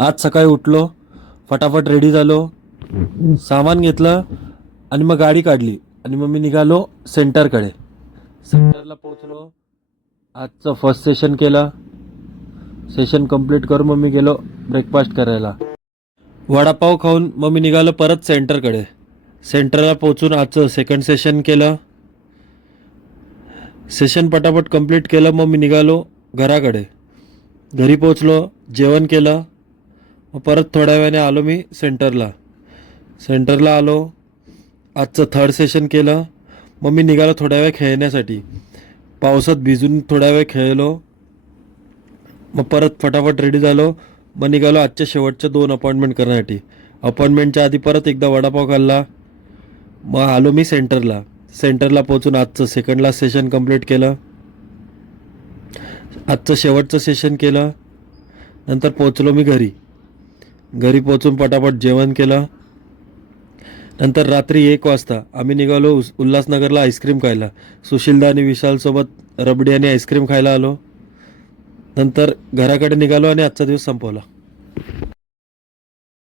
आज सकाळी उठलो, फटाफट रेडी झालो, सामान घेतलं आणि मग गाडी काढली आणि मग मी निघालो सेंटरकडे. सेंटरला पोहोचलो. आजचं फर्स्ट सेशन केलं. सेशन कंप्लीट करून मग मी गेलो ब्रेकफास्ट करायला. वडापाव खाऊन मग मी निघालो परत सेंटरकडे. सेंटरला पोहोचून आजचं सेकंड सेशन केलं. सेशन पटापट कंप्लीट केलं. मग मी निघालो घराकडे. घरी पोहोचलो, जेवण केलं. मग परत थोड्या वेळाने आलो मी सेंटरला आलो. आजचं थर्ड सेशन केलं. मग मी निघालो थोड्या वेळ खेळण्यासाठी. पावसात भिजून थोड्या वेळ खेळलो. मग परत फटाफट रेडी झालो. मग निघालो आजच्या शेवटच्या 2 अपॉइंटमेंट करण्यासाठी. अपॉइंटमेंटच्या आधी परत एकदा वडापाव खाल्ला. मग आलो मी सेंटरला पोहोचून आजचं सेकंड लास्ट सेशन कंप्लीट केलं. आजचं शेवटचं सेशन केलं. नंतर पोहोचलो मी घरी पोहोचून पटापट जेवण केलं. नंतर रात्री 1 वाजता आम्ही निघालो उल्हासनगरला आईस्क्रीम खायला. सुशीलदा आणि विशालसोबत रबडी आणि आईस्क्रीम खायला आलो. नंतर घराकडे निघालो आणि आजचा दिवस संपवला.